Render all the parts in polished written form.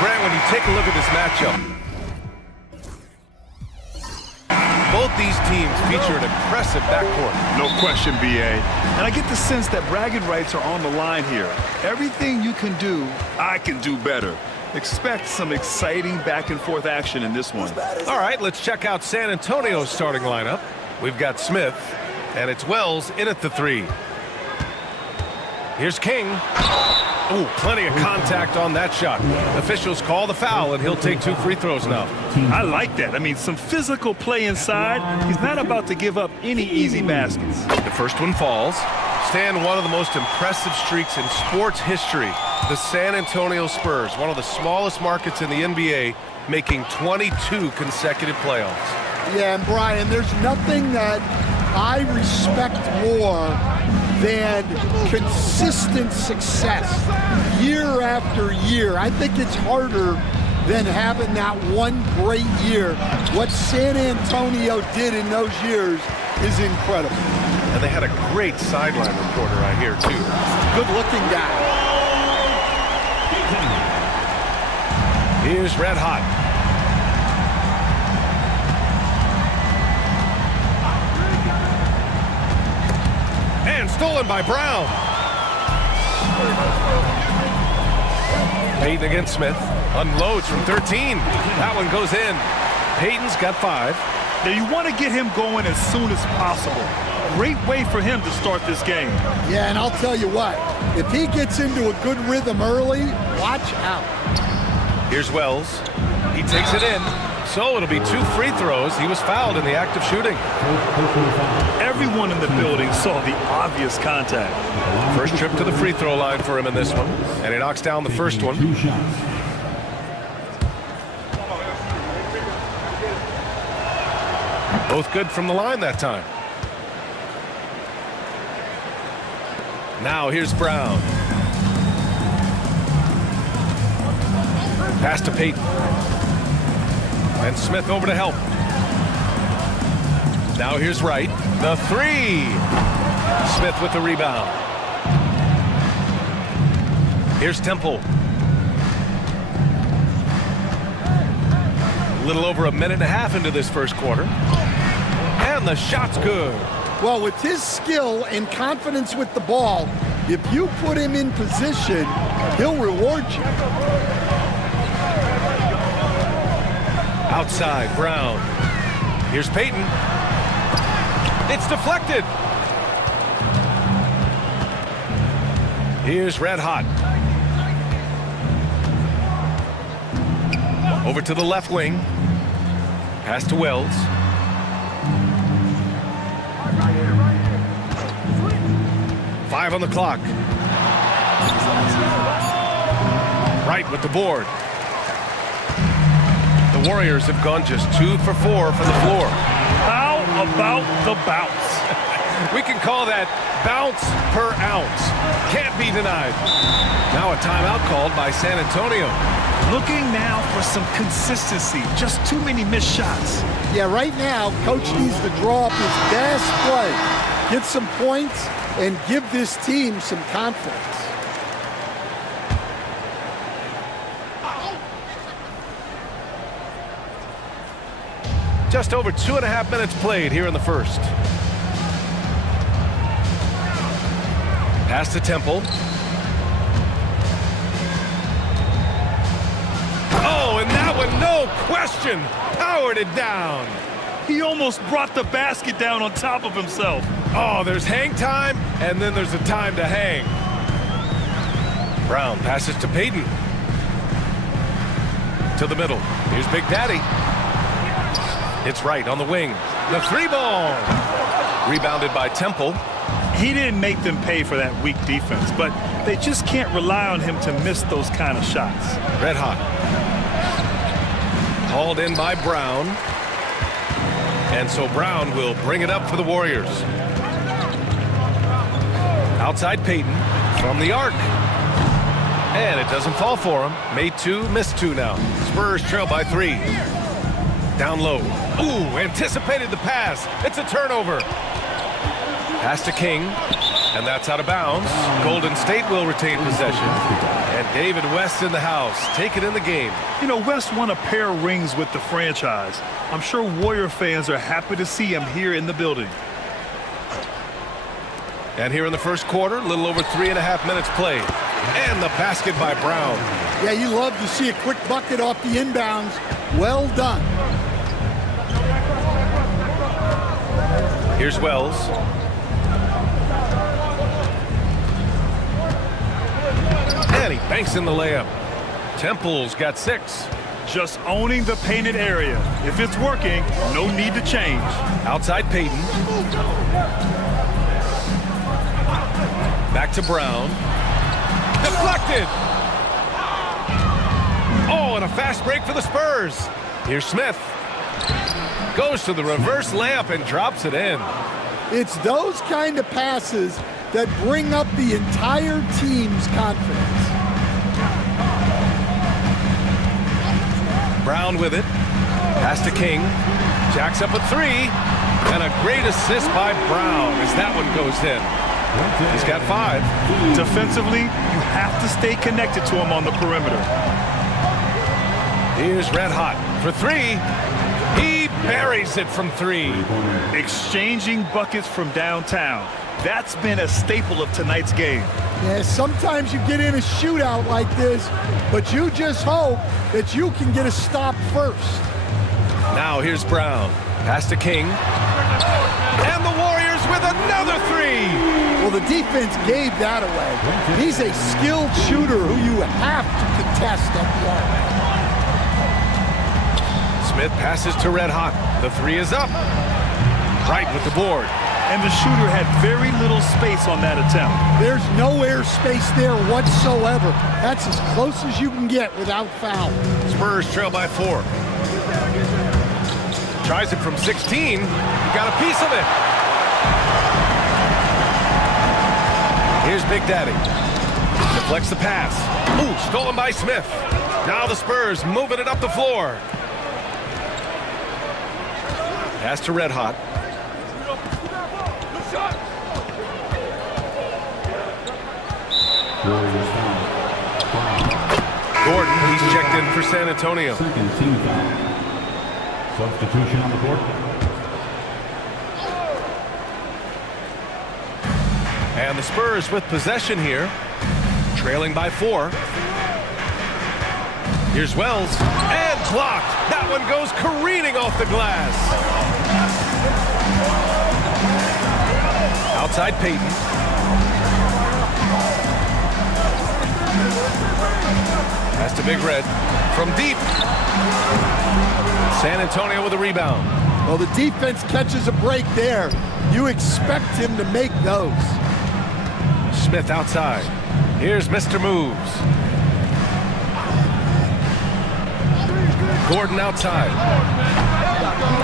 Grant, when you take a look at this matchup, both these teams feature an impressive backcourt. No question, B.A. And I get the sense that bragging rights are on the line here. Everything you can do, I can do better. Expect some exciting back-and-forth action in this one. All right, let's check out San Antonio's starting lineup. We've got Smith, and it's Wells in at the 3. Here's King. Oh, plenty of contact on that shot. Officials call the foul, and he'll take 2 free throws now. I like that. I mean, some physical play inside. He's not about to give up any easy baskets. The first one falls. Stan, one of the most impressive streaks in sports history. The San Antonio Spurs, one of the smallest markets in the NBA, making 22 consecutive playoffs. Yeah, and Brian, there's nothing that I respect more than consistent success year after year. I think it's harder than having that one great year. What San Antonio did in those years is incredible. And they had a great sideline reporter right here, too. Good-looking guy. Here's Red Hot. And stolen by Brown. Payton against Smith. Unloads from 13. That one goes in. Payton's got 5. Now, you want to get him going as soon as possible. Great way for him to start this game. Yeah, and I'll tell you what, if he gets into a good rhythm early, watch out. Here's Wells. He takes it in. So it'll be 2 free throws. He was fouled in the act of shooting. Everyone in the building saw the obvious contact. First trip to the free throw line for him in this one. And he knocks down the first one. Both good from the line that time. Now here's Brown. Pass to Payton. And Smith over to help. Now here's Wright. The 3. Smith with the rebound. Here's Temple. A little over a minute and a half into this first quarter. And the shot's good. Well, with his skill and confidence with the ball, if you put him in position, he'll reward you. Outside, Brown. Here's Payton. It's deflected. Here's Red Hot. Over to the left wing. Pass to Wells. Five on the clock. Right with the board. The Warriors have gone just 2 for 4 from the floor. How about the bounce? We can call that bounce per ounce. Can't be denied. Now a timeout called by San Antonio. Looking now for some consistency. Just too many missed shots. Yeah, right now, Coach needs to draw up his best play, get some points, and give this team some confidence. Just over 2.5 minutes played here in the first. Pass to Temple. Oh, and that one, no question, powered it down. He almost brought the basket down on top of himself. Oh, there's hang time, and then there's a time to hang. Brown passes to Payton. To the middle. Here's Big Daddy. It's Wright on the wing. The 3-ball. Rebounded by Temple. He didn't make them pay for that weak defense, but they just can't rely on him to miss those kind of shots. Red Hot. Hauled in by Brown. And so Brown will bring it up for the Warriors. Outside Payton from the arc. And it doesn't fall for him. Made 2, missed 2 now. Spurs trail by 3. Down low. Ooh, anticipated the pass. It's a turnover. Pass to King. And that's out of bounds. Golden State will retain possession. And David West in the house. Take it in the game. You know, West won a pair of rings with the franchise. I'm sure Warrior fans are happy to see him here in the building. And here in the first quarter, a little over 3.5 minutes played. And the basket by Brown. Yeah, you love to see a quick bucket off the inbounds. Well done. Here's Wells. And he banks in the layup. Temple's got 6. Just owning the painted area. If it's working, no need to change. Outside Payton. Back to Brown. Deflected. Oh, and a fast break for the Spurs. Here's Smith. Goes to the reverse layup and drops it in. It's those kind of passes that bring up the entire team's confidence. Brown with it. Pass to King. Jacks up a 3. And a great assist by Brown as that one goes in. He's got 5. Defensively, you have to stay connected to him on the perimeter. Here's Red Hot for 3. He buries it from 3. Exchanging buckets from downtown. That's been a staple of tonight's game. Yeah, sometimes you get in a shootout like this, but you just hope that you can get a stop first. Now here's Brown. Pass to King. And the Warriors with another 3. Well, the defense gave that away. He's a skilled shooter who you have to contest at the arc. Smith passes to Red Hot. The 3 is up. Right with the board. And the shooter had very little space on that attempt. There's no air space there whatsoever. That's as close as you can get without foul. Spurs trail by 4. Tries it from 16. He got a piece of it. Here's Big Daddy. Deflects the pass. Ooh, stolen by Smith. Now the Spurs moving it up the floor. Pass to Red Hot. Gordon, he's checked in for San Antonio. Second team foul. Substitution on the court. And the Spurs with possession here, trailing by 4. Here's Wells, and blocked. That one goes careening off the glass. Outside Payton. Pass to Big Red from deep. San Antonio with a rebound. Well, the defense catches a break there. You expect him to make those. Smith outside. Here's Mr. Moves. Gordon outside.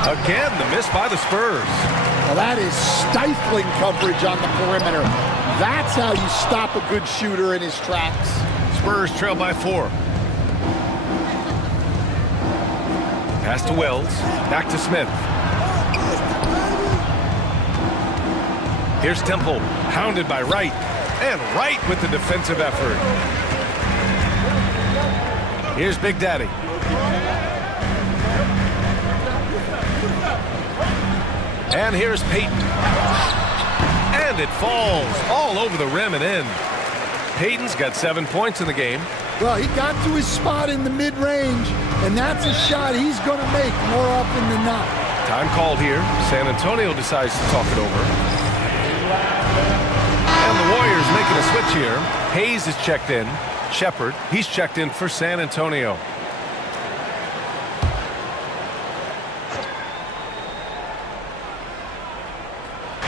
Again, the miss by the Spurs. Well, that is stifling coverage on the perimeter. That's how you stop a good shooter in his tracks. Spurs trail by 4. Pass to Wells. Back to Smith. Here's Temple. Hounded by Wright. And Wright with the defensive effort. Here's Big Daddy. And here's Payton. And it falls all over the rim and in. Payton's got 7 points in the game. Well, he got to his spot in the mid-range, and that's a shot he's going to make more often than not. Time called here. San Antonio decides to talk it over. And the Warriors making a switch here. Hayes is checked in. Shepard, he's checked in for San Antonio.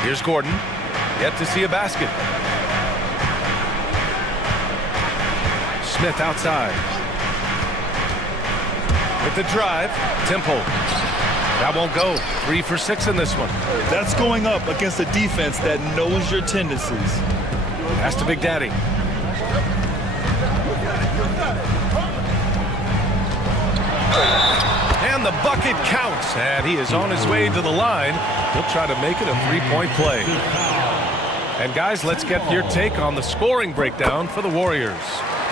Here's Gordon. Yet to see a basket. Smith outside. With the drive, Temple. That won't go. 3 for 6 in this one. That's going up against a defense that knows your tendencies. Pass to Big Daddy. And the bucket counts. And he is on his way to the line. He'll try to make it a 3-point play. And guys, let's get your take on the scoring breakdown for the Warriors.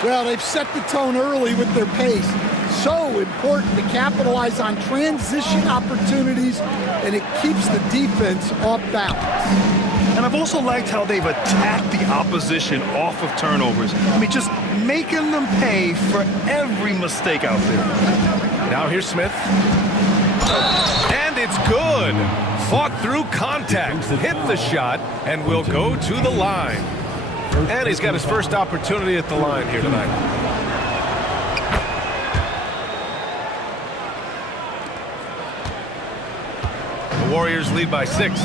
Well, they've set the tone early with their pace. So important to capitalize on transition opportunities, and it keeps the defense off balance. And I've also liked how they've attacked the opposition off of turnovers. I mean, just making them pay for every mistake out there. Now here's Smith. And it's good. Fought through contact, hit the shot, and will go to the line. And he's got his first opportunity at the line here tonight. The Warriors lead by 6.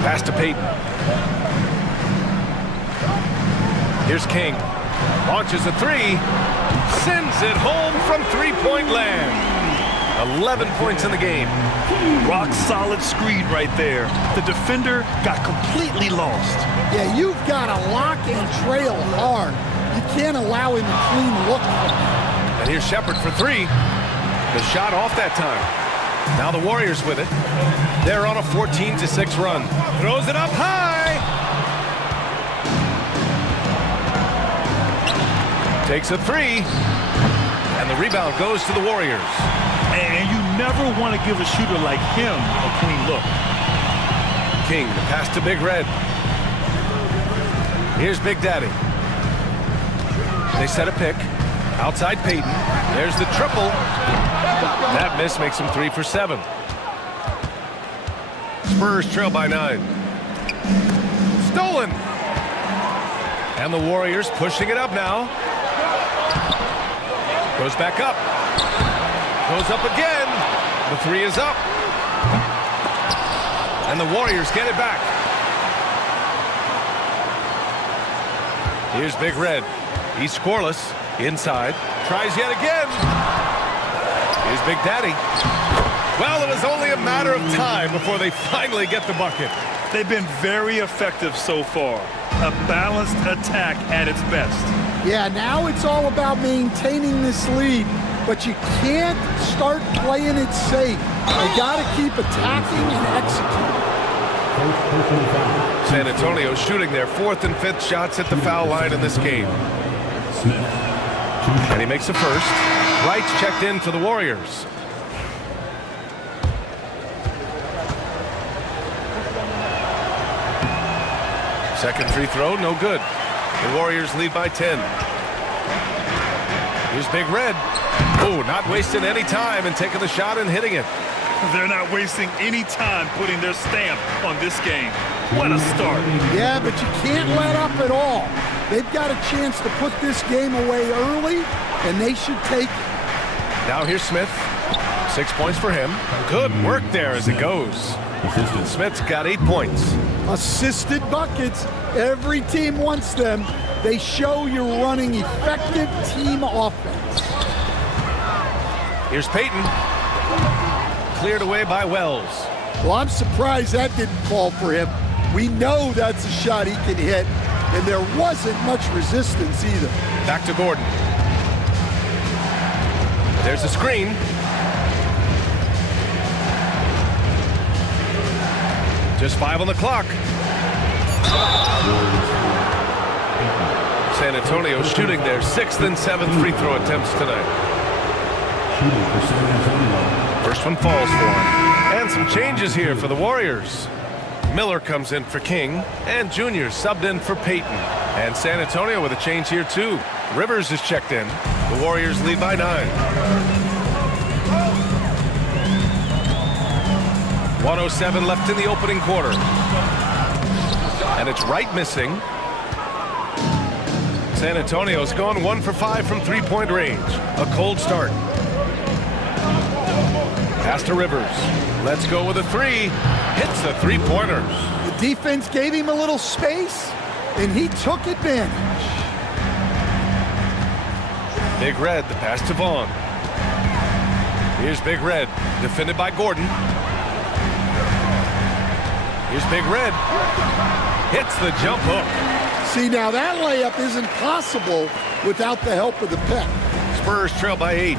Pass to Payton. Here's King. Launches a 3. Sends it home from three-point land. 11 points in the game. Rock solid screen right there. The defender got completely lost. Yeah, you've got to lock and trail hard. You can't allow him a clean look. And here's Shepard for 3. The shot off that time. Now the Warriors with it. They're on a 14-6 run. Throws it up high. Takes a 3. And the rebound goes to the Warriors. And you never want to give a shooter like him a clean look. King, the pass to Big Red. Here's Big Daddy. They set a pick. Outside Payton. There's the triple. That miss makes him 3 for 7. Spurs trail by 9. Stolen. And the Warriors pushing it up now. Goes back up. Goes up again. The 3 is up. And the Warriors get it back. Here's Big Red. He's scoreless. Inside. Tries yet again. Here's Big Daddy. Well, it was only a matter of time before they finally get the bucket. They've been very effective so far. A balanced attack at its best. Yeah, now it's all about maintaining this lead, but you can't start playing it safe. They got to keep attacking and executing. San Antonio shooting their 4th and 5th shots at the foul line in this game. And he makes the first. Wright's checked in for the Warriors. Second free throw, no good. The Warriors lead by 10. Here's Big Red. Oh, not wasting any time and taking the shot and hitting it. They're not wasting any time putting their stamp on this game. What a start. Yeah, but you can't let up at all. They've got a chance to put this game away early, and they should take it. Now here's Smith. 6 points for him. Good work there as it goes. Smith's got 8 points. Assisted buckets. Every team wants them. They show you're running effective team offense. Here's Payton. Cleared away by Wells. Well, I'm surprised that didn't fall for him. We know that's a shot he can hit, and there wasn't much resistance either. Back to Gordon. There's a screen. Just 5 on the clock. San Antonio shooting their 6th and 7th free throw attempts tonight. First one falls for him. And some changes here for the Warriors. Miller comes in for King, and Junior subbed in for Payton. And San Antonio with a change here too. Rivers is checked in. The Warriors lead by 9. 1:07 left in the opening quarter. And it's Wright missing. San Antonio's gone 1 for 5 from three-point range. A cold start. Pass to Rivers. Let's go with a 3. Hits the three-pointers. The defense gave him a little space, and he took advantage. Big Red, the pass to Vaughn. Here's Big Red, defended by Gordon. Here's Big Red. Hits the jump hook. See, now that layup isn't possible without the help of the pick. Spurs trail by 8.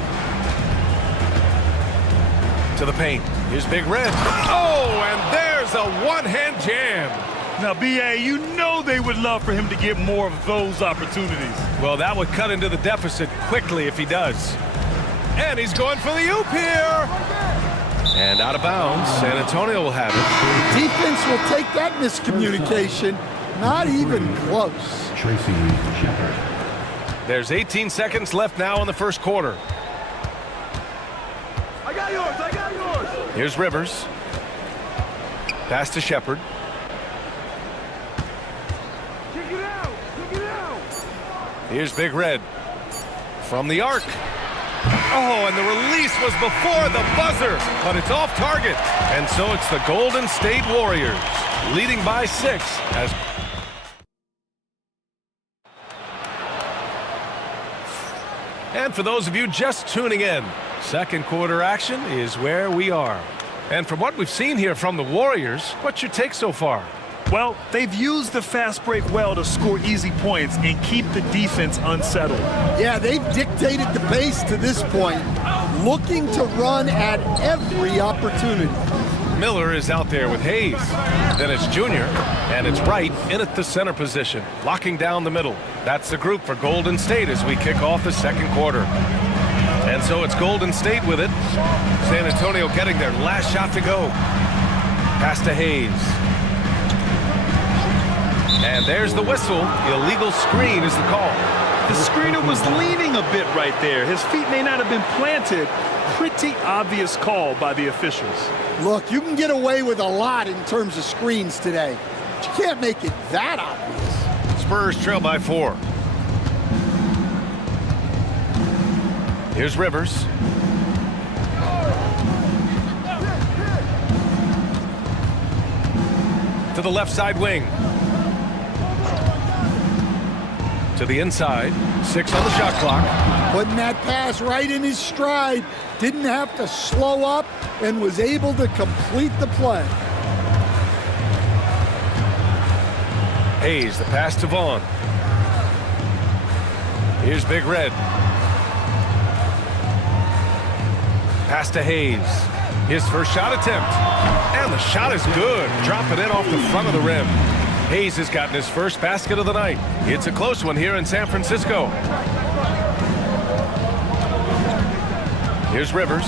To the paint. Here's Big Red. Oh, and there's a one-hand jam. Now, B.A., you know they would love for him to get more of those opportunities. Well, that would cut into the deficit quickly if he does. And he's going for the oop here. And out of bounds, San Antonio will have it. Defense will take that miscommunication. Not even close. Tracy Shepard. There's 18 seconds left now in the first quarter. I got yours. Here's Rivers. Pass to Shepard. Kick it out. Here's Big Red. From the arc. Oh, and the release was before the buzzer, but it's off target. And so it's the Golden State Warriors leading by 6 as And for those of you just tuning in, second quarter action is where we are. And from what we've seen here from the Warriors, what's your take so far? Well, they've used the fast break well to score easy points and keep the defense unsettled. Yeah, they've dictated the pace to this point, looking to run at every opportunity. Miller is out there with Hayes. Then it's Junior, and it's Wright in at the center position, locking down the middle. That's the group for Golden State as we kick off the second quarter. And so it's Golden State with it. San Antonio getting their last shot to go. Pass to Hayes. And there's the whistle. Illegal screen is the call. The screener was leaning a bit right there. His feet may not have been planted. Pretty obvious call by the officials. Look, you can get away with a lot in terms of screens today, but you can't make it that obvious. Spurs trail by 4. Here's Rivers. To the left side wing. To the inside. 6 on the shot clock. Putting that pass right in his stride. Didn't have to slow up and was able to complete the play. Hayes, the pass to Vaughn. Here's Big Red. Pass to Hayes. His first shot attempt. And the shot is good. Drop it in off the front of the rim. Hayes has gotten his first basket of the night. It's a close one here in San Francisco. Here's Rivers.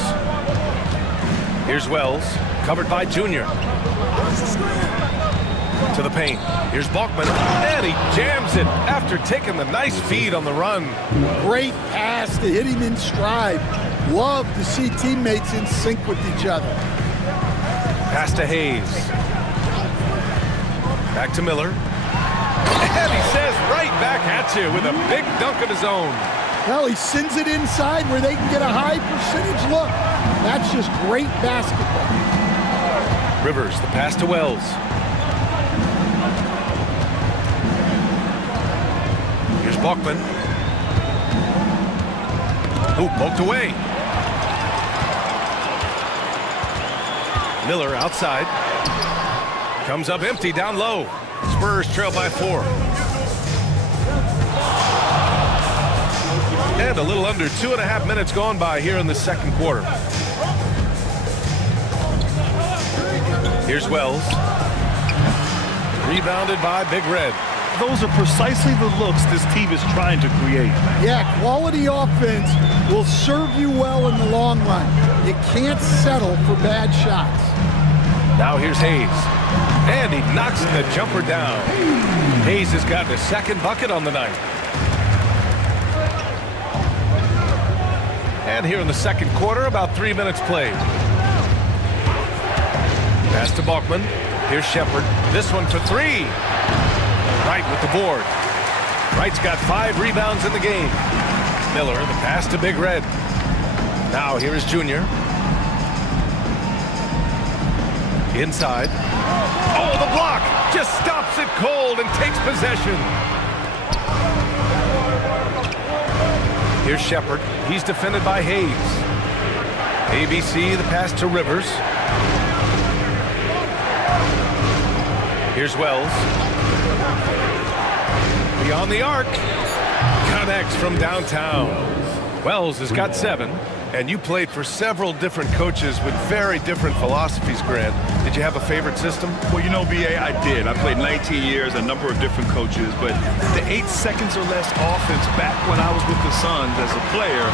Here's Wells. Covered by Junior. To the paint. Here's Balkman. And he jams it after taking the nice feed on the run. Great pass to hit him in stride. Love to see teammates in sync with each other. Pass to Hayes. Back to Miller. And he says right back at you with a big dunk of his own. Well, he sends it inside where they can get a high percentage look. That's just great basketball. Rivers, the pass to Wells. Here's Balkman. Ooh, poked away. Miller outside. Comes up empty down low. Spurs trail by 4. And a little under 2.5 minutes gone by here in the second quarter. Here's Wells. Rebounded by Big Red. Those are precisely the looks this team is trying to create. Yeah, quality offense will serve you well in the long run. You can't settle for bad shots. Now here's Hayes. And he knocks the jumper down. Hayes has gotten his second bucket on the night. And here in the second quarter, about 3 minutes played. Pass to Balkman. Here's Shepard. This one for 3. Wright with the board. Wright's got 5 rebounds in the game. Miller, the pass to Big Red. Now here is Junior. Inside. Oh, the block! Just stops it cold and takes possession. Here's Shepard. He's defended by Hayes. ABC, the pass to Rivers. Here's Wells. Beyond the arc. Connects from downtown. Wells has got 7. And you played for several different coaches with very different philosophies, Grant. Did you have a favorite system? Well, you know, B.A., I did. I played 19 years, a number of different coaches, but the 8 seconds or less offense back when I was with the Suns as a player,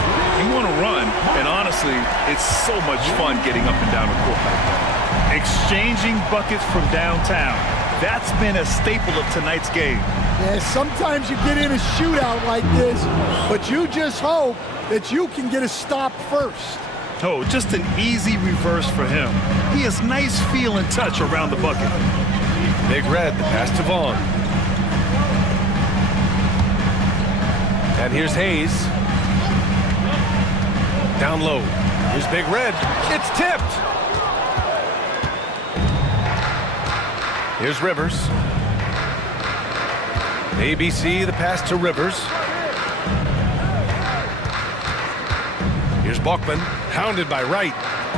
you want to run, and honestly, it's so much fun getting up and down the court like that. Exchanging buckets from downtown. That's been a staple of tonight's game. Yeah, sometimes you get in a shootout like this, but you just hope that you can get a stop first. Oh, just an easy reverse for him. He has nice feel and touch around the bucket. Big Red, the pass to Vaughn. And here's Hayes. Down low. Here's Big Red. It's tipped. Here's Rivers. ABC, the pass to Rivers. Here's Buckman, hounded by Wright.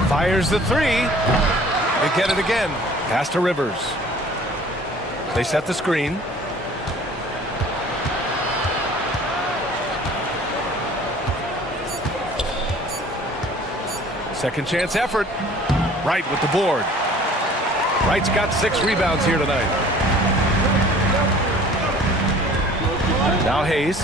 Fires the 3. They get it again. Pass to Rivers. They set the screen. Second chance effort. Wright with the board. Wright's got 6 rebounds here tonight. Now Hayes.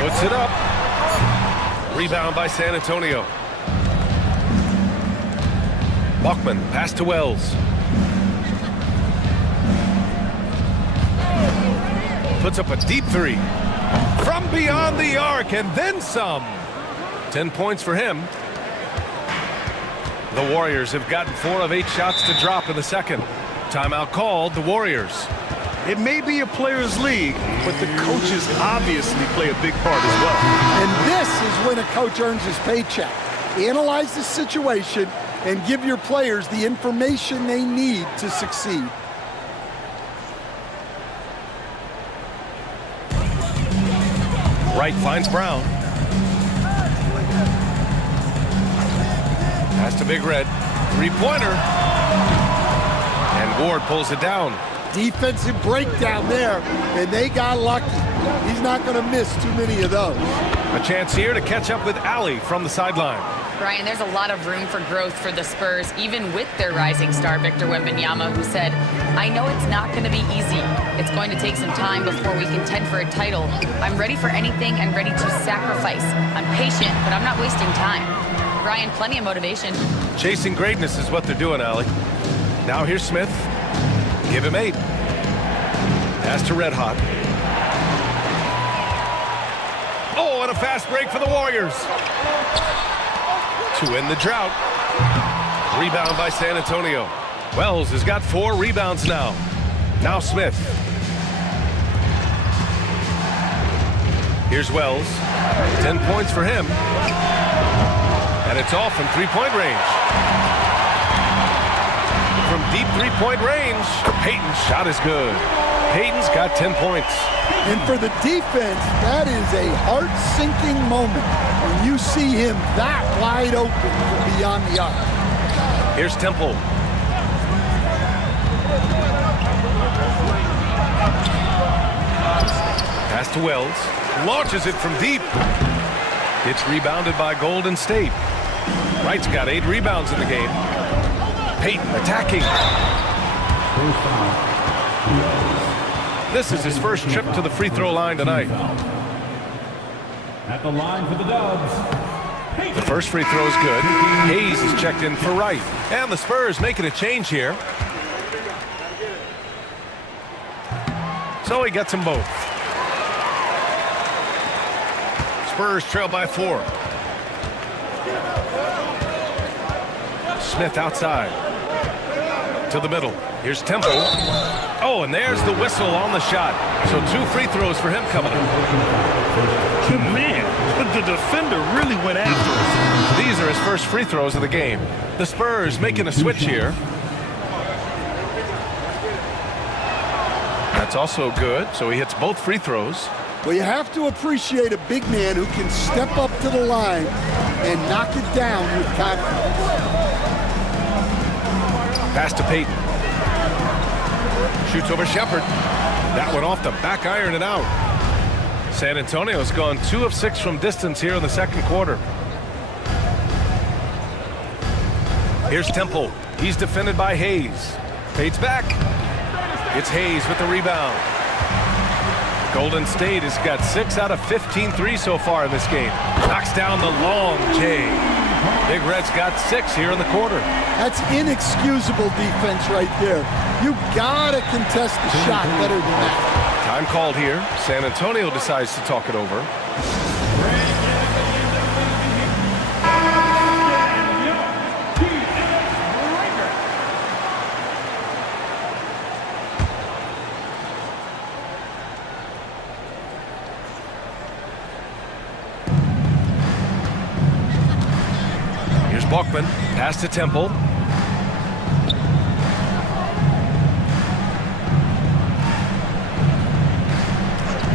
Puts it up. Rebound by San Antonio. Buckman, pass to Wells. Puts up a deep 3. From beyond the arc and then some. 10 points for him. The Warriors have gotten 4 of 8 shots to drop in the second. Timeout called, the Warriors. It may be a players' league, but the coaches obviously play a big part as well. And this is when a coach earns his paycheck. Analyze the situation and give your players the information they need to succeed. Wright finds Brown. Pass to Big Red. 3-pointer. And Ward pulls it down. Defensive breakdown there, and they got lucky. He's not going to miss too many of those. A chance here to catch up with Allie from the sideline. Brian, there's a lot of room for growth for the Spurs, even with their rising star, Victor Wembanyama, who said, I know it's not going to be easy. It's going to take some time before we contend for a title. I'm ready for anything and ready to sacrifice. I'm patient, but I'm not wasting time. Brian, plenty of motivation. Chasing greatness is what they're doing, Allie. Now here's Smith. Give him 8. Pass to Red Hot. Oh, and a fast break for the Warriors. To end the drought. Rebound by San Antonio. Wells has got 4 rebounds now. Now Smith. Here's Wells. 10 points for him. And it's off from 3-point range. From deep 3-point range, Payton's shot is good. Payton's got 10 points. And for the defense, that is a heart-sinking moment when you see him that wide open from beyond the arc. Here's Temple. Pass to Wells. Launches it from deep. It's rebounded by Golden State. Wright's got 8 rebounds in the game. Payton attacking. This is his first trip to the free throw line tonight. At the line for the Dubs. The first free throw is good. Hayes is checked in for Wright. And the Spurs making a change here. So he gets them both. Spurs trail by 4. Smith outside. To the middle. Here's Temple. Oh, and there's the whistle on the shot. So 2 free throws for him coming up. Man, the defender really went after him. These are his first free throws of the game. The Spurs making a switch here. That's also good, so he hits both free throws. Well, you have to appreciate a big man who can step up to the line and knock it down with confidence. Pass to Peyton. Shoots over Shepard. That one off the back iron and out. San Antonio's gone 2 of 6 from distance here in the second quarter. Here's Temple. He's defended by Hayes. Fades back. It's Hayes with the rebound. Golden State has got 6 out of 15 threes so far in this game. Knocks down the long J. Big Red's got 6 here in the quarter. That's inexcusable defense right there. You gotta contest the shot better than that. Time called here. San Antonio decides to talk it over. Here's Buckman. Pass to Temple.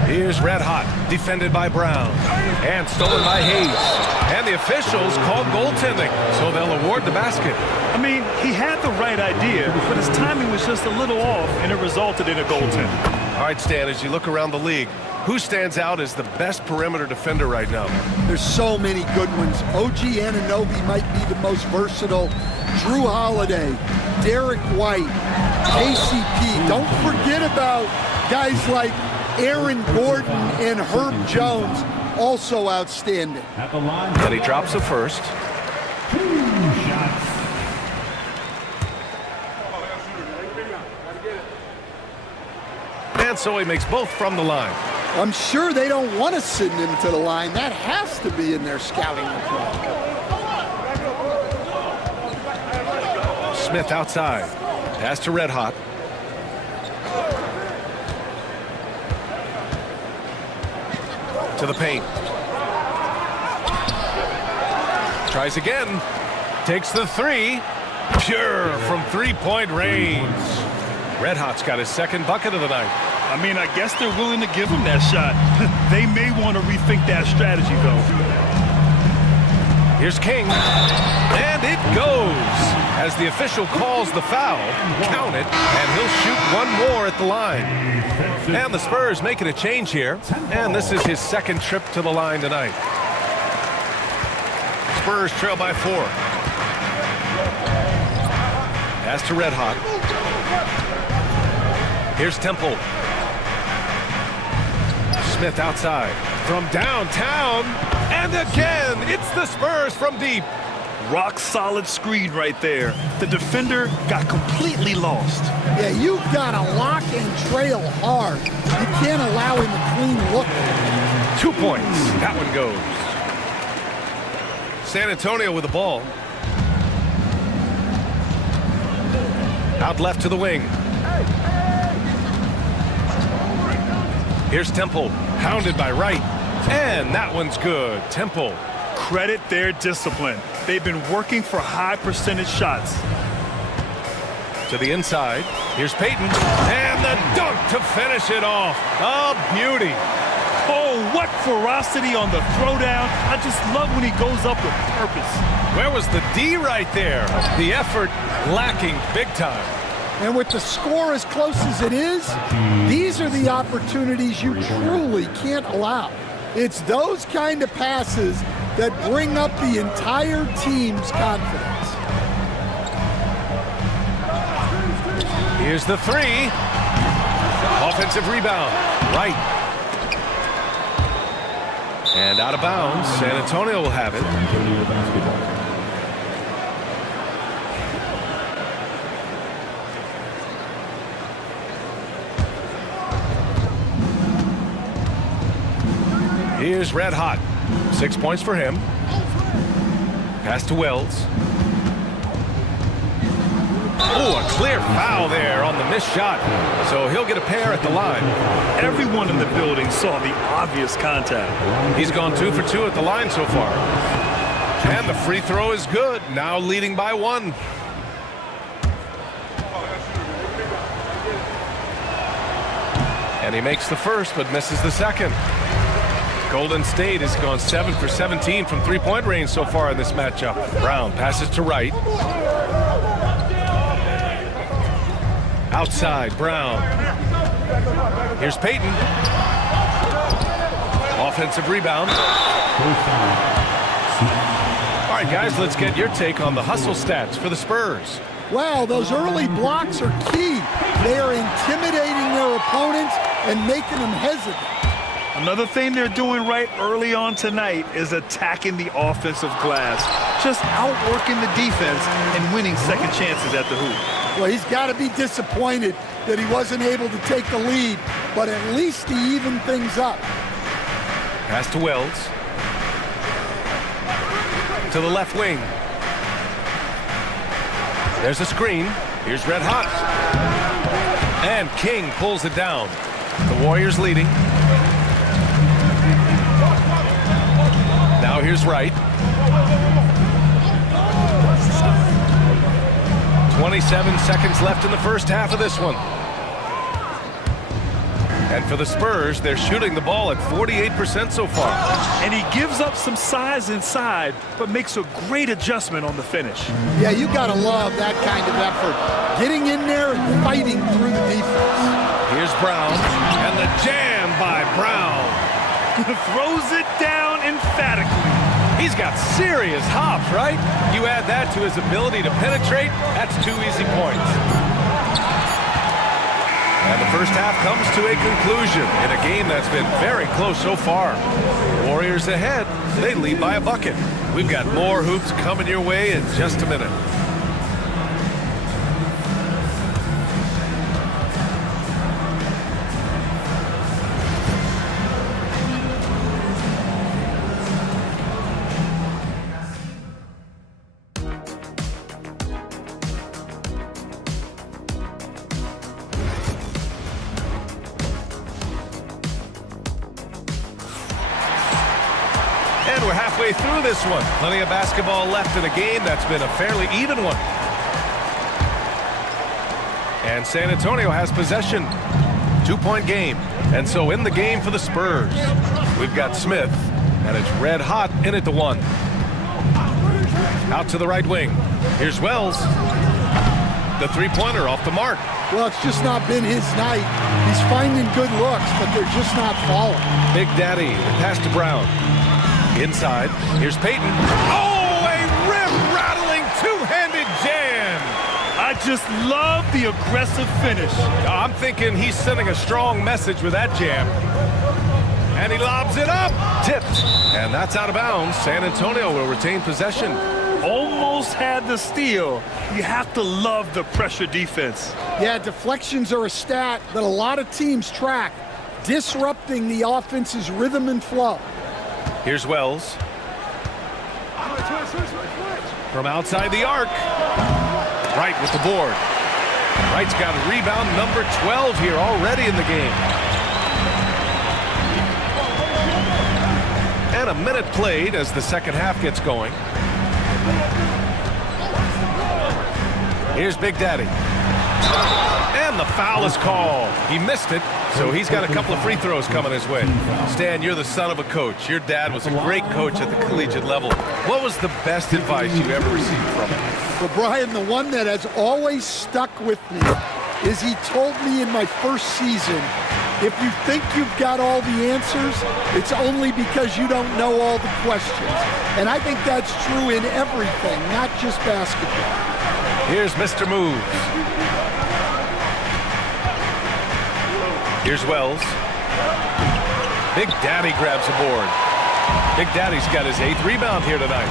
Here's Red Hot, defended by Brown, and stolen by Hayes. And the officials called goaltending, so they'll award the basket. I mean, he had the right idea, but his timing was just a little off, and it resulted in a goaltend. All right, Stan, as you look around the league, who stands out as the best perimeter defender right now? There's so many good ones. OG Anunoby might be the most versatile. Drew Holiday, Derek White, KCP. Don't forget about guys like Aaron Gordon and Herb Jones, also outstanding. At the line. And he drops the first. 2 shots. And so he makes both from the line. I'm sure they don't want to send him to the line. That has to be in their scouting report. Smith outside. Pass to Red Hot. To the paint. Tries again. Takes the 3. Pure from three-point range. Red Hot's got his second bucket of the night. I mean, I guess they're willing to give him that shot. They may want to rethink that strategy, though. Here's King. And it goes. As the official calls the foul, count it, and he'll shoot one more at the line. And the Spurs making a change here, and this is his second trip to the line tonight. Spurs trail by 4. Pass to Red Hot. Here's Temple. Smith outside. From downtown, and again, it's the Spurs from deep. Rock solid screen right there. The defender got completely lost. Yeah, you've got to lock and trail hard. You can't allow him a clean look. 2 points. That one goes. San Antonio with the ball. Out left to the wing. Here's Temple, hounded by Wright. And that one's good. Temple. Credit their discipline. They've been working for high percentage shots. To the inside. Here's Peyton. And the dunk to finish it off. A beauty. Oh, what ferocity on the throwdown. I just love when he goes up with purpose. Where was the D right there? The effort lacking big time. And with the score as close as it is, these are the opportunities you truly can't allow. It's those kind of passes that bring up the entire team's confidence. Here's the 3. Offensive rebound. Right. And out of bounds. San Antonio will have it. Here's Red Hot. 6 points for him. Pass to Wells. Oh, a clear foul there on the missed shot. So he'll get a pair at the line. Everyone in the building saw the obvious contact. He's gone 2 for 2 at the line so far. And the free throw is good. Now leading by 1. And he makes the first but misses the second. Golden State has gone 7 for 17 from three-point range so far in this matchup. Brown passes to Wright. Outside, Brown. Here's Peyton. Offensive rebound. All right, guys, let's get your take on the hustle stats for the Spurs. Wow, those early blocks are key. They are intimidating their opponents and making them hesitant. Another thing they're doing right early on tonight is attacking the offensive glass. Just outworking the defense and winning second chances at the hoop. Well, he's got to be disappointed that he wasn't able to take the lead, but at least he evened things up. Pass to Wells. To the left wing. There's a screen. Here's Red Hot. And King pulls it down. The Warriors leading. Now here's Wright. 27 seconds left in the first half of this one. And for the Spurs, they're shooting the ball at 48% so far. And he gives up some size inside, but makes a great adjustment on the finish. Yeah, you got to love that kind of effort. Getting in there and fighting through the defense. Here's Brown, and the jam by Brown. Throws it down emphatically. He's got serious hops, right? You add that to his ability to penetrate, that's 2 easy points. And the first half comes to a conclusion in a game that's been very close so far. Warriors ahead, they lead by a bucket. We've got more hoops coming your way in just a minute. And we're halfway through this one. Plenty of basketball left in a game that's been a fairly even one. And San Antonio has possession. 2-point game. And so in the game for the Spurs, we've got Smith, and it's red hot in at the 1. Out to the right wing. Here's Wells. The three-pointer off the mark. Well, it's just not been his night. He's finding good looks, but they're just not falling. Big Daddy, the pass to Brown. Inside, here's Peyton. Oh, a rim-rattling two-handed jam. I just love the aggressive finish. I'm thinking he's sending a strong message with that jam. And he lobs it up. Tipped. And that's out of bounds. San Antonio will retain possession. Almost had the steal. You have to love the pressure defense. Yeah, deflections are a stat that a lot of teams track, disrupting the offense's rhythm and flow. Here's Wells. From outside the arc. Wright with the board. Wright's got a rebound number 12 here already in the game. And a minute played as the second half gets going. Here's Big Daddy. And the foul is called. He missed it, so he's got a couple of free throws coming his way. Stan, you're the son of a coach. Your dad was a great coach at the collegiate level. What was the best advice you ever received from him? Well, Brian, the one that has always stuck with me is he told me in my first season, if you think you've got all the answers, it's only because you don't know all the questions. And I think that's true in everything, not just basketball. Here's Mr. Moves. Here's Wells. Big Daddy grabs a board. Big Daddy's got his 8th rebound here tonight.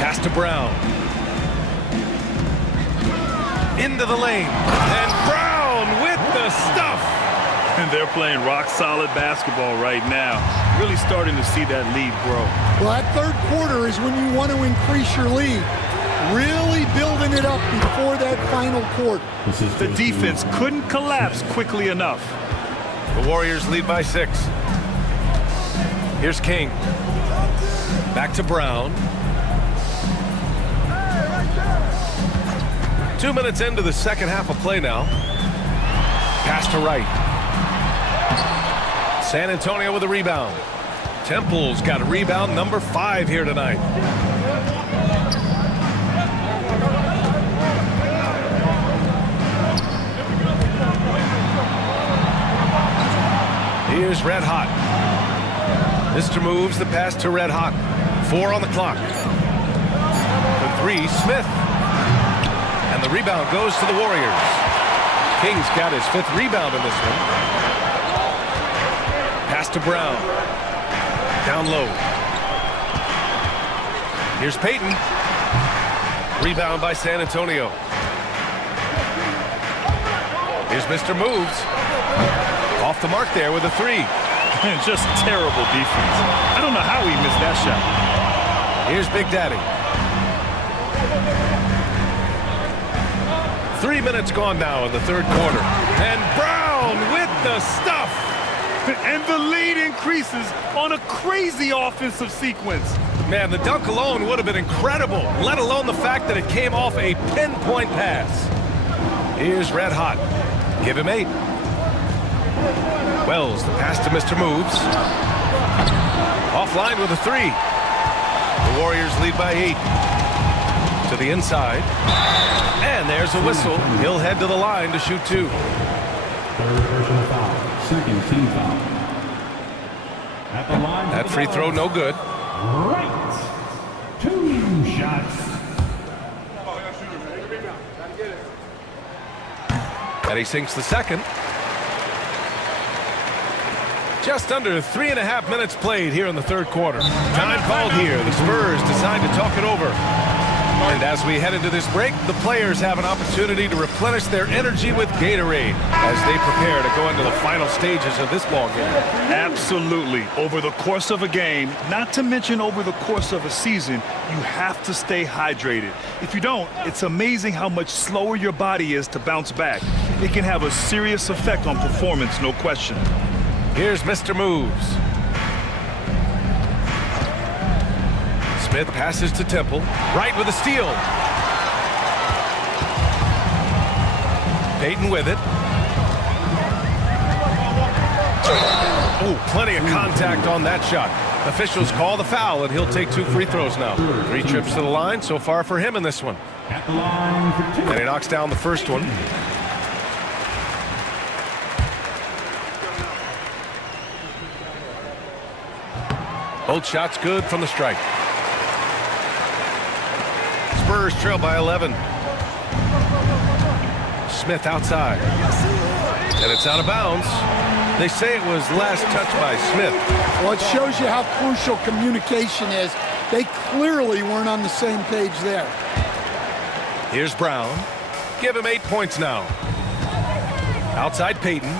Pass to Brown. Into the lane. And Brown with the stuff. And they're playing rock-solid basketball right now. Really starting to see that lead grow. Well, that third quarter is when you want to increase your lead. Really building it up before that final quarter. The defense couldn't collapse quickly enough. The Warriors lead by 6. Here's King. Back to Brown. 2 minutes into the second half of play now. Pass to Wright. San Antonio with a rebound. Temple's got a rebound number 5 here tonight. Here's Red Hot. Mr. Moves the pass to Red Hot. 4 on the clock. For 3, Smith. And the rebound goes to the Warriors. King's got his 5th rebound in this one. Pass to Brown. Down low. Here's Payton. Rebound by San Antonio. Here's Mr. Moves. Off the mark there with a 3. Just terrible defense. I don't know how he missed that shot. Here's Big Daddy. 3 minutes gone now in the 3rd quarter. And Brown with the stuff. And the lead increases on a crazy offensive sequence. Man, the dunk alone would have been incredible, let alone the fact that it came off a pinpoint pass. Here's Red Hot. Give him 8. Wells, the pass to Mr. Moves. Offline with a 3. The Warriors lead by 8. To the inside. And there's a whistle. He'll head to the line to shoot 2. 3rd personal foul. 2nd team foul. At the line. That free throw no good. Right. 2 shots. And he sinks the 2nd. Just under 3.5 minutes played here in the 3rd quarter. Time called here. The Spurs decide to talk it over. And as we head into this break, the players have an opportunity to replenish their energy with Gatorade as they prepare to go into the final stages of this ball game. Absolutely. Over the course of a game, not to mention over the course of a season, you have to stay hydrated. If you don't, it's amazing how much slower your body is to bounce back. It can have a serious effect on performance, no question. Here's Mr. Moves. Smith passes to Temple. Right with a steal. Payton with it. Oh, plenty of contact on that shot. Officials call the foul, and he'll take 2 free throws now. 3 trips to the line so far for him in this one. At the line for 2. And he knocks down the first one. Both shots good from the strike. Spurs trail by 11. Smith outside. And it's out of bounds. They say it was last touched by Smith. Well, it shows you how crucial communication is. They clearly weren't on the same page there. Here's Brown. Give him 8 points now. Outside Payton.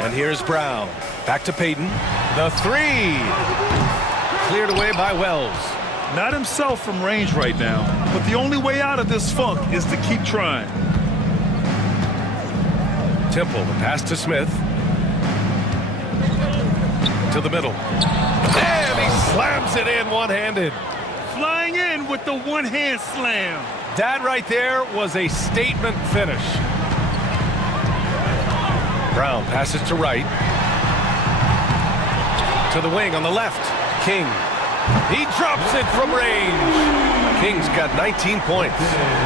And here's Brown. Back to Payton. The 3. Cleared away by Wells. Not himself from range right now, but the only way out of this funk is to keep trying. Temple, the pass to Smith. To the middle. And he slams it in one-handed. Flying in with the one-hand slam. That right there was a statement finish. Brown passes to right. To the wing on the left. King. He drops it from range. King's got 19 points.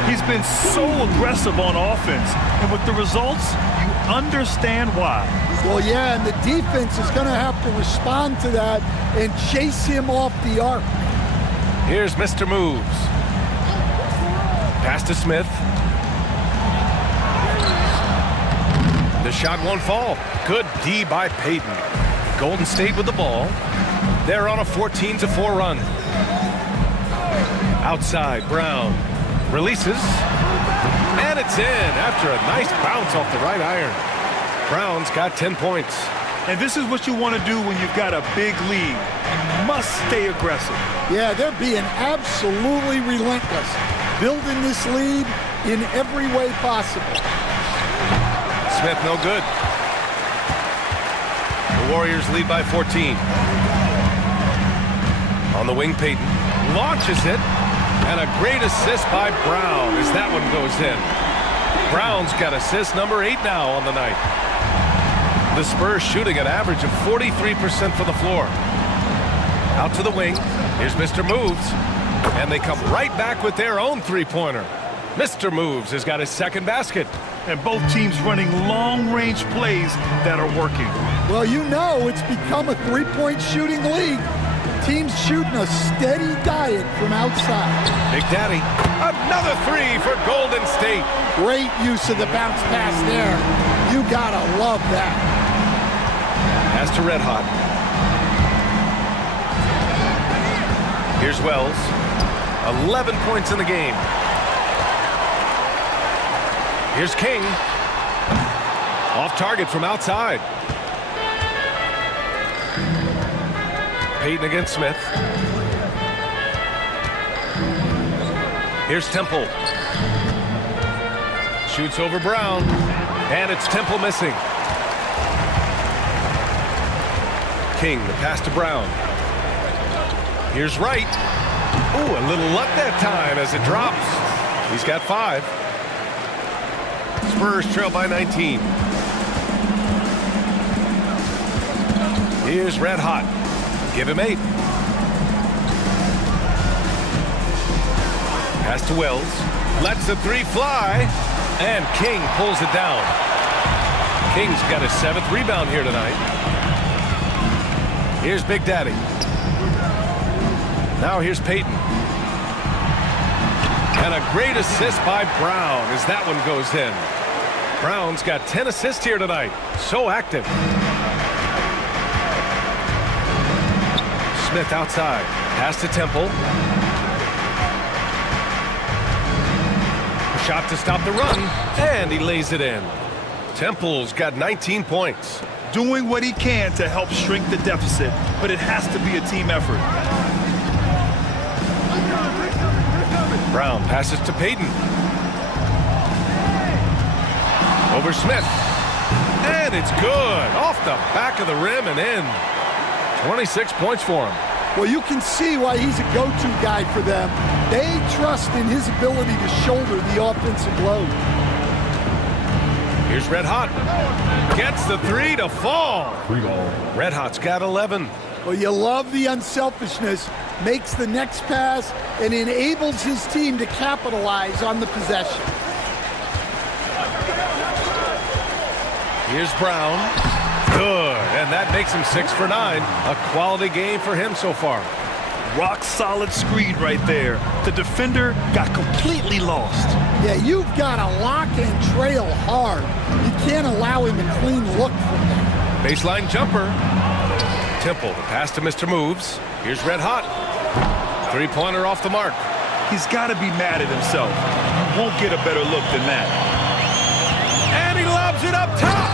He's been so aggressive on offense, and with the results, you understand why. Well, yeah, and the defense is going to have to respond to that and chase him off the arc. Here's Mr. Moves. Pass to Smith. The shot won't fall. Good D by Payton. Golden State with the ball. They're on a 14-4 run. Outside, Brown releases. And it's in after a nice bounce off the right iron. Brown's got 10 points. And this is what you want to do when you've got a big lead. You must stay aggressive. Yeah, they're being absolutely relentless. Building this lead in every way possible. Smith no good. The Warriors lead by 14. On the wing, Payton launches it, and a great assist by Brown as that one goes in. Brown's got assist number 8 now on the night. The Spurs shooting an average of 43% from the floor. Out to the wing. Here's Mr. Moves, and they come right back with their own three-pointer. Mr. Moves has got his second basket. And both teams running long-range plays that are working. Well, you know it's become a three-point shooting league. Teams shooting a steady diet from outside. Big Daddy, another three for Golden State. Great use of the bounce pass there. You gotta love that. Pass to Red Hot. Here's Wells. 11 points in the game. Here's King. Off target from outside. Payton against Smith. Here's Temple. Shoots over Brown. And it's Temple missing. King, the pass to Brown. Here's Wright. Ooh, a little luck that time as it drops. He's got 5. Spurs trail by 19. Here's Red Hot. Give him 8. Pass to Wells. Lets the 3 fly. And King pulls it down. King's got his 7th rebound here tonight. Here's Big Daddy. Now here's Payton. And a great assist by Brown as that one goes in. Brown's got 10 assists here tonight. So active. Smith outside. Pass to Temple. Shot to stop the run. And he lays it in. Temple's got 19 points. Doing what he can to help shrink the deficit, but it has to be a team effort. Brown passes to Payton. Over Smith. And it's good. Off the back of the rim and in. 26 points for him. Well, you can see why he's a go-to guy for them. They trust in his ability to shoulder the offensive load. Here's Red Hot. Gets the 3 to fall. 3 ball. Red Hot's got 11. Well, you love the unselfishness. Makes the next pass and enables his team to capitalize on the possession. Here's Brown. Good. And that makes him 6 for 9. A quality game for him so far. Rock solid screen right there. The defender got completely lost. Yeah, you've got to lock and trail hard. You can't allow him a clean look from there. Baseline jumper. Temple, the pass to Mr. Moves. Here's Red Hot. 3-pointer off the mark. He's got to be mad at himself. Won't get a better look than that. And he lobs it up top.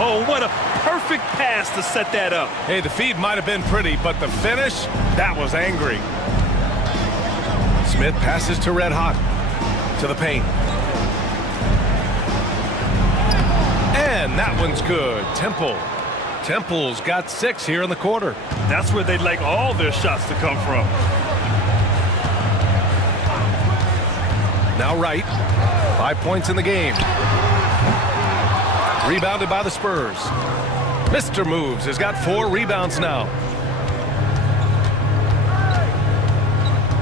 Oh, what a perfect pass to set that up. Hey, the feed might have been pretty, but the finish, that was angry. Smith passes to Red Hot. To the paint. And that one's good. Temple's got 6 here in the quarter. That's where they'd like all their shots to come from. Now Wright. 5 points in the game. Rebounded by the Spurs. Mr. Moves has got 4 rebounds now.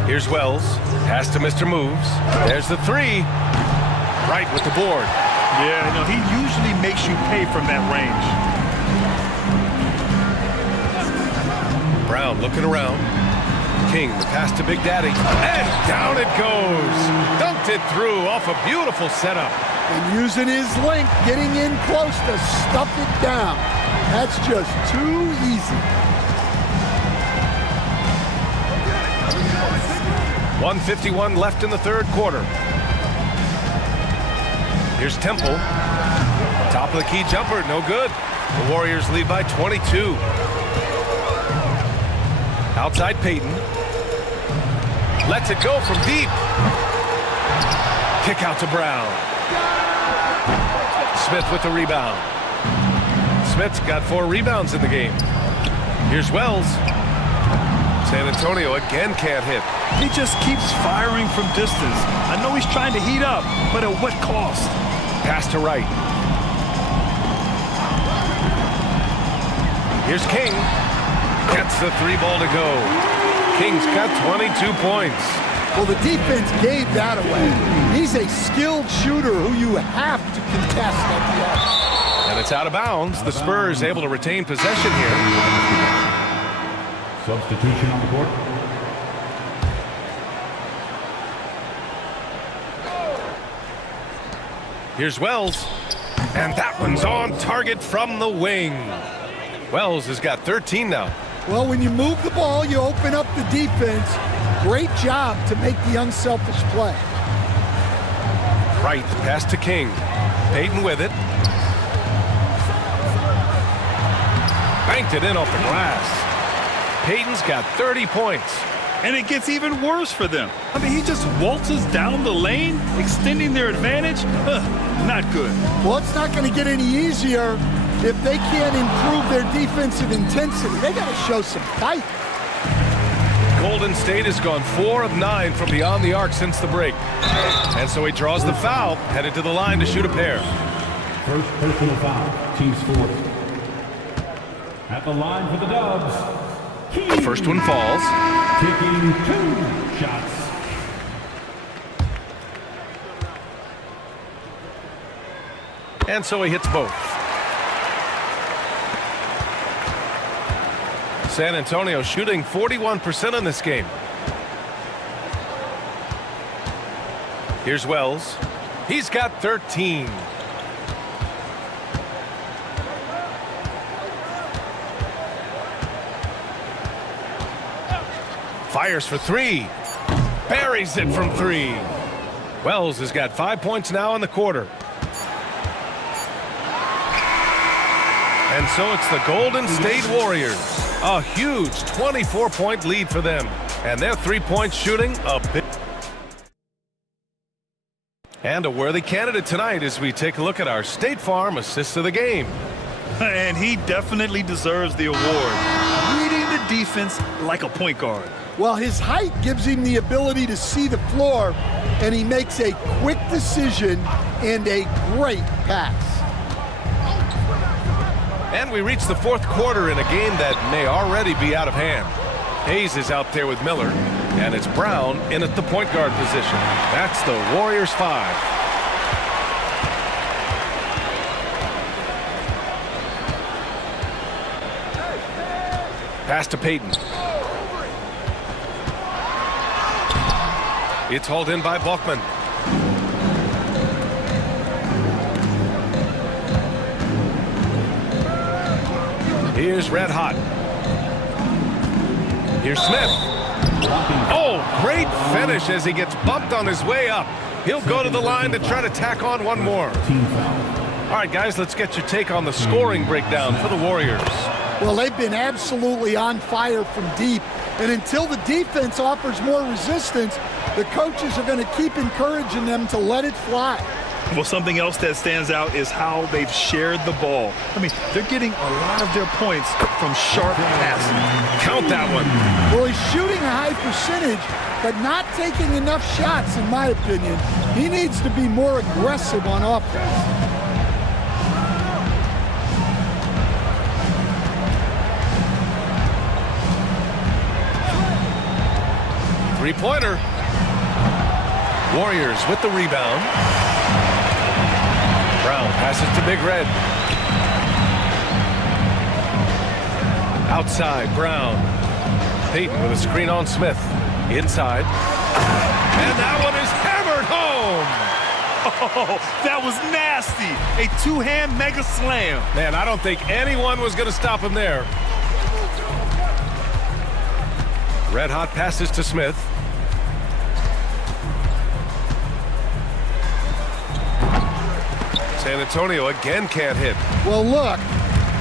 Here's Wells. Pass to Mr. Moves. There's the 3. Wright with the board. Yeah, no, he usually makes you pay from that range. Brown looking around. King, the pass to Big Daddy. And down it goes. Dunked it through off a beautiful setup. And using his length, getting in close to stuff it down. That's just too easy. 1:51 left in the third quarter. Here's Temple. Top of the key jumper, no good. The Warriors lead by 22. Outside Payton. Lets it go from deep. Kick out to Brown. Smith with the rebound. Smith's got 4 rebounds in the game. Here's Wells. San Antonio again can't hit. He just keeps firing from distance. I know he's trying to heat up, but at what cost? Pass to Wright. Here's King. Gets the 3 ball to go. King's got 22 points. Well, the defense gave that away. He's a skilled shooter who you have to contest at the arc. And it's out of bounds. The Spurs able to retain possession here. Substitution on the court. Here's Wells. And that one's on target from the wing. Wells has got 13 now. Well, when you move the ball, you open up the defense. Great job to make the unselfish play. Right, pass to King. Payton with it. Banked it in off the glass. Payton's got 30 points. And it gets even worse for them. I mean, he just waltzes down the lane, extending their advantage. Not good. Well, it's not going to get any easier if they can't improve their defensive intensity. They got to show some fight. Golden State has gone 4 of 9 from beyond the arc since the break. And so he draws the foul, headed to the line to shoot a pair. First personal foul, team scored. At the line for the Dubs. The first one falls. Taking 2 shots. And so he hits both. San Antonio shooting 41% in this game. Here's Wells. He's got 13. Fires for 3. Buries it from 3. Wells has got 5 points now in the quarter. And so it's the Golden State Warriors. A huge 24-point lead for them. And their 3-point shooting a bit. And a worthy candidate tonight as we take a look at our State Farm assist of the game. And he definitely deserves the award. Reading the defense like a point guard. Well, his height gives him the ability to see the floor, and he makes a quick decision and a great pass. And we reach the fourth quarter in a game that may already be out of hand. Hayes is out there with Miller, and it's Brown in at the point guard position. That's the Warriors 5. Pass to Payton. It's hauled in by Balkman. Here's Red Hot. Here's Smith. Oh, great finish as he gets bumped on his way up. He'll go to the line to try to tack on one more. All right, guys, let's get your take on the scoring breakdown for the Warriors. Well, they've been absolutely on fire from deep. And until the defense offers more resistance, the coaches are going to keep encouraging them to let it fly. Well, something else that stands out is how they've shared the ball. I mean, they're getting a lot of their points from sharp passing. Count that one. Well, he's shooting a high percentage, but not taking enough shots, in my opinion. He needs to be more aggressive on offense. Three-pointer. Warriors with the rebound. Brown passes to Big Red. Outside, Brown. Payton with a screen on Smith. Inside. And that one is hammered home. Oh, that was nasty. A two-hand mega slam. Man, I don't think anyone was going to stop him there. Red Hot passes to Smith. San Antonio again can't hit. Well, look,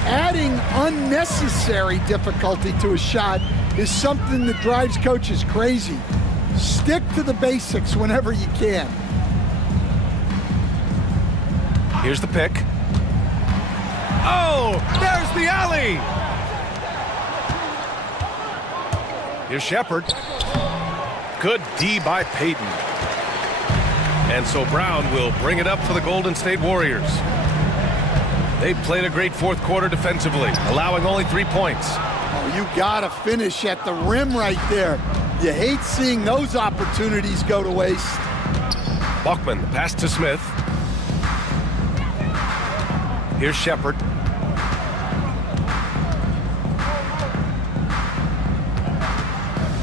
adding unnecessary difficulty to a shot is something that drives coaches crazy. Stick to the basics whenever you can. Here's the pick. Oh, there's the alley. Here's Shepard. Good D by Payton. And so Brown will bring it up for the Golden State Warriors. They've played a great fourth quarter defensively, allowing only 3 points. Oh, you gotta finish at the rim right there. You hate seeing those opportunities go to waste. Buckman, the pass to Smith. Here's Shepard.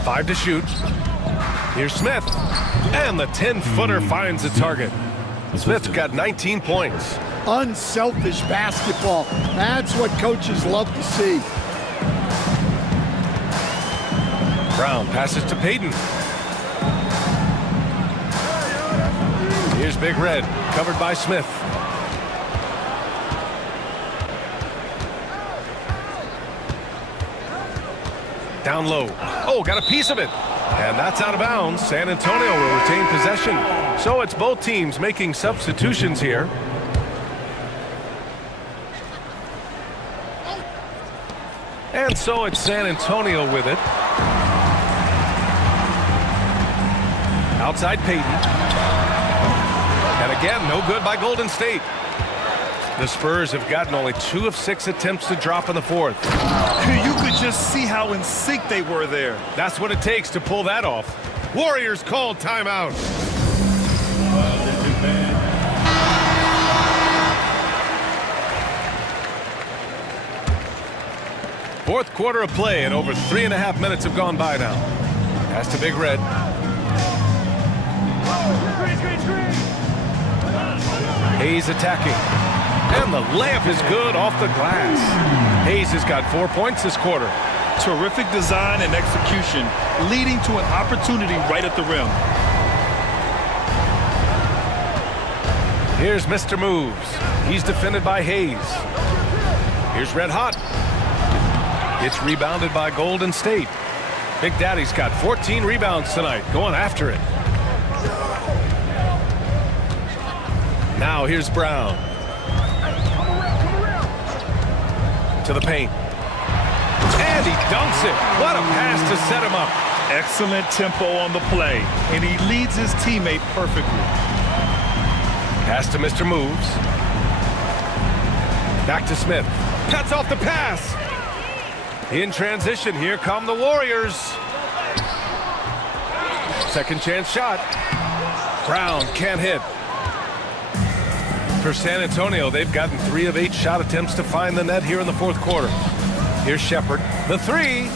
Five to shoot. Here's Smith. And the 10-footer finds the target. Smith's got 19 points. Unselfish basketball. That's what coaches love to see. Brown passes to Payton. Here's Big Red, covered by Smith. Down low. Oh, got a piece of it. And that's out of bounds. San Antonio will retain possession. So it's both teams making substitutions here. And so it's San Antonio with it. Outside Payton. And again, no good by Golden State. The Spurs have gotten only 2 of 6 attempts to drop in the fourth. You could just see how in sync they were there. That's what it takes to pull that off. Warriors called timeout. Fourth quarter of play, and over 3.5 minutes have gone by now. Pass to Big Red. Hayes attacking. And the layup is good off the glass. Hayes has got 4 points this quarter. Terrific design and execution, leading to an opportunity right at the rim. Here's Mr. Moves. He's defended by Hayes. Here's Red Hot. It's rebounded by Golden State. Big Daddy's got 14 rebounds tonight, going after it. Now here's Brown. To the paint. And he dunks it. What a pass to set him up. Excellent tempo on the play, and he leads his teammate perfectly. Pass to Mr. Moves. Back to Smith. Cuts off the pass. In transition, here come the Warriors. Second chance shot. Brown can't hit. For San Antonio, they've gotten 3 of 8 shot attempts to find the net here in the fourth quarter. Here's Shepard. The 3.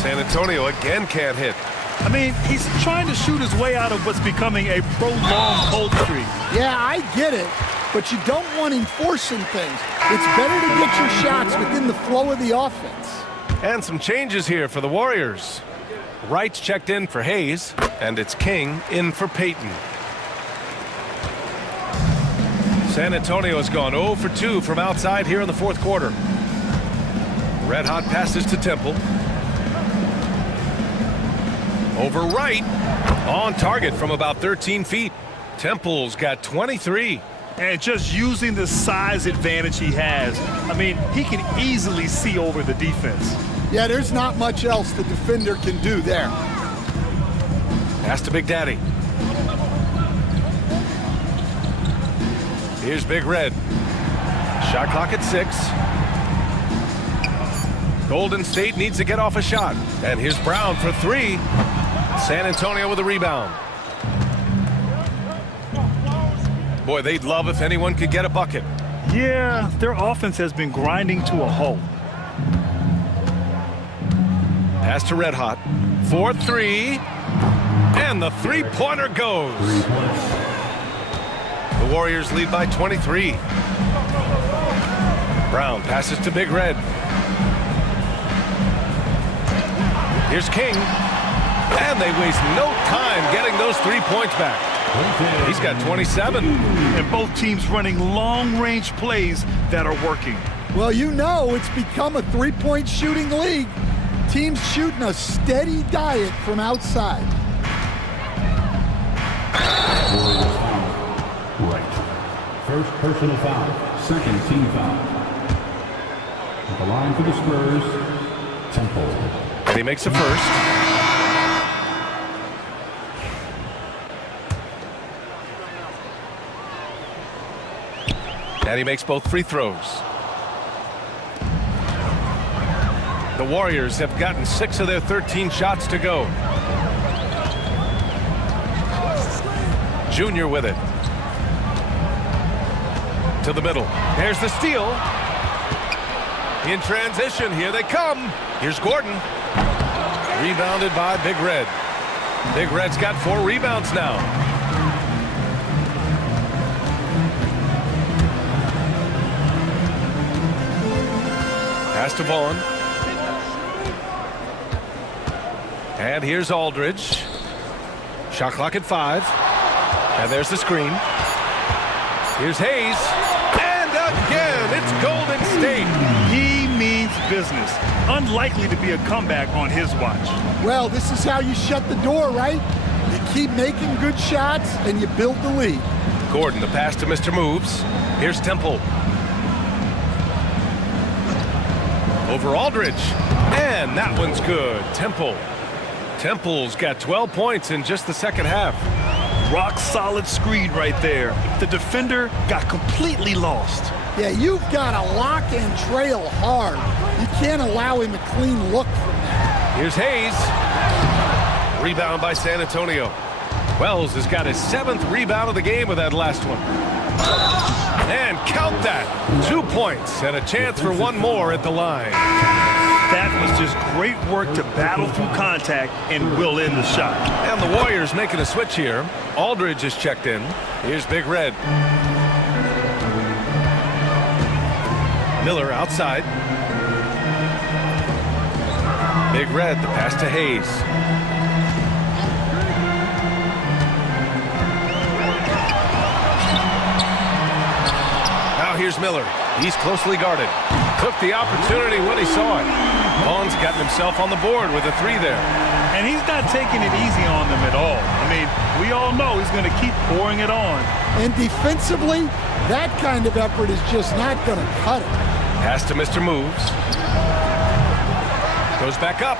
San Antonio again can't hit. I mean, he's trying to shoot his way out of what's becoming a prolonged cold streak. Yeah, I get it, but you don't want him forcing things. It's better to get your shots within the flow of the offense. And some changes here for the Warriors. Wright's checked in for Hayes, and it's King in for Payton. San Antonio has gone 0 for 2 from outside here in the fourth quarter. Red Hot passes to Temple. Over Wright. On target from about 13 feet. Temple's got 23. And just using the size advantage he has, I mean, he can easily see over the defense. Yeah, there's not much else the defender can do there. Pass to Big Daddy. Here's Big Red. Shot clock at 6. Golden State needs to get off a shot. And here's Brown for 3. San Antonio with a rebound. Boy, they'd love if anyone could get a bucket. Yeah, their offense has been grinding to a halt. Pass to Red Hot. 4-3. And the three-pointer goes. The Warriors lead by 23. Brown passes to Big Red. Here's King. And they waste no time getting those 3 points back. He's got 27. And both teams running long-range plays that are working. Well, you know it's become a three-point shooting league. Teams shooting a steady diet from outside. Right. First personal foul. Second team foul. At the line for the Spurs, Temple. And he makes the first. And he makes both free throws. The Warriors have gotten 6 of their 13 shots to go. Junior with it. To the middle. There's the steal. In transition, here they come. Here's Gordon. Rebounded by Big Red. Big Red's got 4 rebounds now. Pass to Vaughn. And here's Aldridge. Shot clock at 5. And there's the screen. Here's Hayes. And again, it's Golden State. He means business. Unlikely to be a comeback on his watch. Well, this is how you shut the door, right? You keep making good shots and you build the lead. Gordon, the pass to Mr. Moves. Here's Temple. Over Aldridge. And that one's good. Temple's got 12 points in just the second half. Rock solid screen right there. The defender got completely lost. Yeah, you've got to lock and trail hard. You can't allow him a clean look from that. Here's Hayes. Rebound by San Antonio. Wells has got his 7th rebound of the game with that last one. And count that. 2 points and a chance for one more at the line. That was just great work to battle through contact and will in the shot. And the Warriors making a switch here. Aldridge is checked in. Here's Big Red. Miller outside. Big Red, the pass to Hayes. Now here's Miller. He's closely guarded. Took the opportunity when he saw it. Vaughn's gotten himself on the board with a 3 there. And he's not taking it easy on them at all. I mean, we all know he's going to keep pouring it on. And defensively, that kind of effort is just not going to cut it. Pass to Mr. Moves. Goes back up.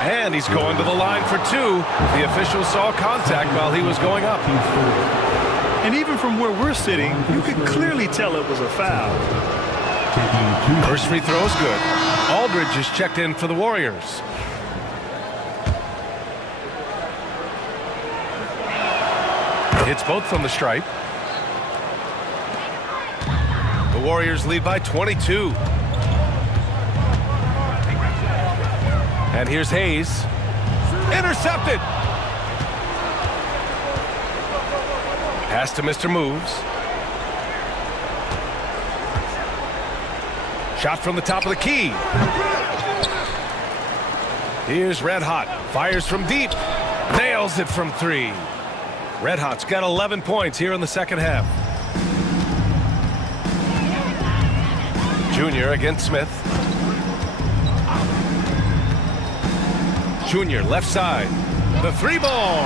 And he's going to the line for 2. The official saw contact while he was going up. And even from where we're sitting, you could clearly tell it was a foul. First free throw is good. Aldridge is checked in for the Warriors. Hits both from the stripe. The Warriors lead by 22. And here's Hayes. Intercepted. Pass to Mr. Moves. Shot from the top of the key. Here's Red Hot. Fires from deep. Nails it from 3. Red Hot's got 11 points here in the second half. Junior against Smith. Junior left side. The 3-ball.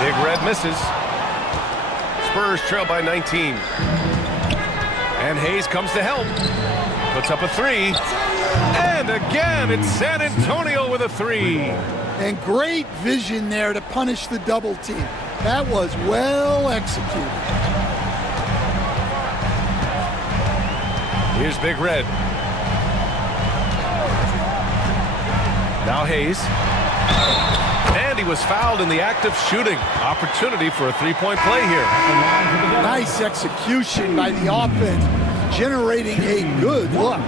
Big Red misses. Spurs trail by 19. And Hayes comes to help. Puts up a 3. And again, it's San Antonio with a 3. And great vision there to punish the double team. That was well executed. Here's Big Red. Now Hayes. And he was fouled in the act of shooting. Opportunity for a 3-point play here. Nice execution by the offense, generating a good look.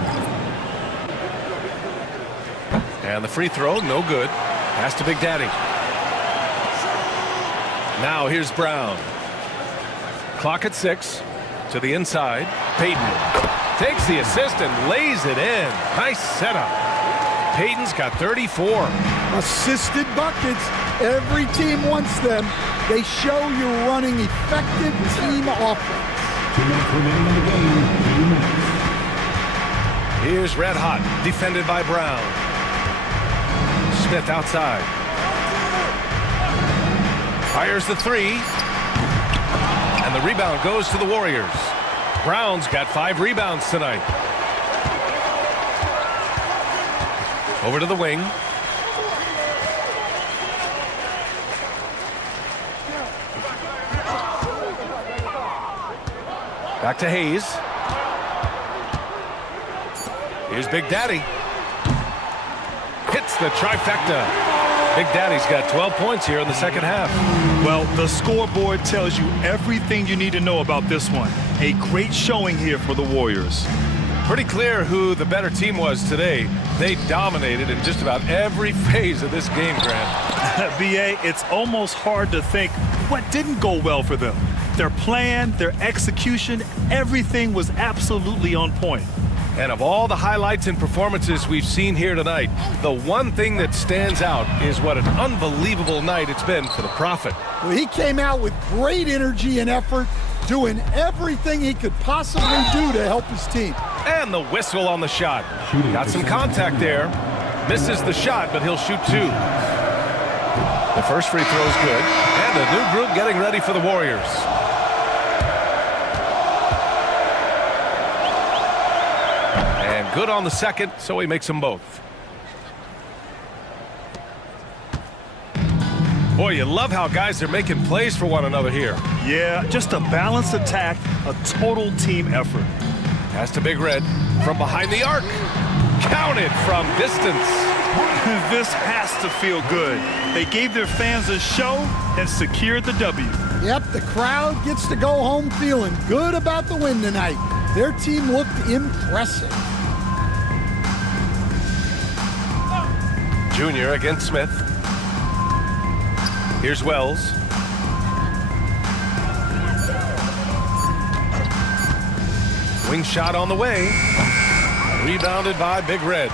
And the free throw, no good. Pass to Big Daddy. Now here's Brown. Clock at 6. To the inside. Payton takes the assist and lays it in. Nice setup. Payton's got 34. Assisted buckets. Every team wants them. They show you're running effective team offense. 2 minutes remaining in the game. 2 minutes. Here's Red Hot, defended by Brown. Smith outside. Fires the 3. And the rebound goes to the Warriors. Brown's got 5 rebounds tonight. Over to the wing. Back to Hayes. Here's Big Daddy. Hits the trifecta. Big Daddy's got 12 points here in the second half. Well, the scoreboard tells you everything you need to know about this one. A great showing here for the Warriors. Pretty clear who the better team was today. They dominated in just about every phase of this game, Grant. BA, it's almost hard to think what didn't go well for them. Their plan, their execution, everything was absolutely on point. And of all the highlights and performances we've seen here tonight, the one thing that stands out is what an unbelievable night it's been for the Prophet. Well, he came out with great energy and effort, doing everything he could possibly do to help his team. And the whistle on the shot. Got some contact there. Misses the shot, but he'll shoot two. The first free throw is good. And a new group getting ready for the Warriors. And good on the second, so he makes them both. Boy, you love how guys are making plays for one another here. Yeah, just a balanced attack, a total team effort. Pass to Big Red from behind the arc. Counted from distance. This has to feel good. They gave their fans a show and secured the W. Yep, the crowd gets to go home feeling good about the win tonight. Their team looked impressive. Junior against Smith. Here's Wells. Wing shot on the way. Rebounded by Big Red.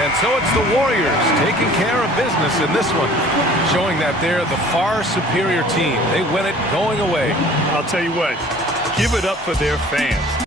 And so it's the Warriors taking care of business in this one, showing that they're the far superior team. They win it going away. I'll tell you what, give it up for their fans.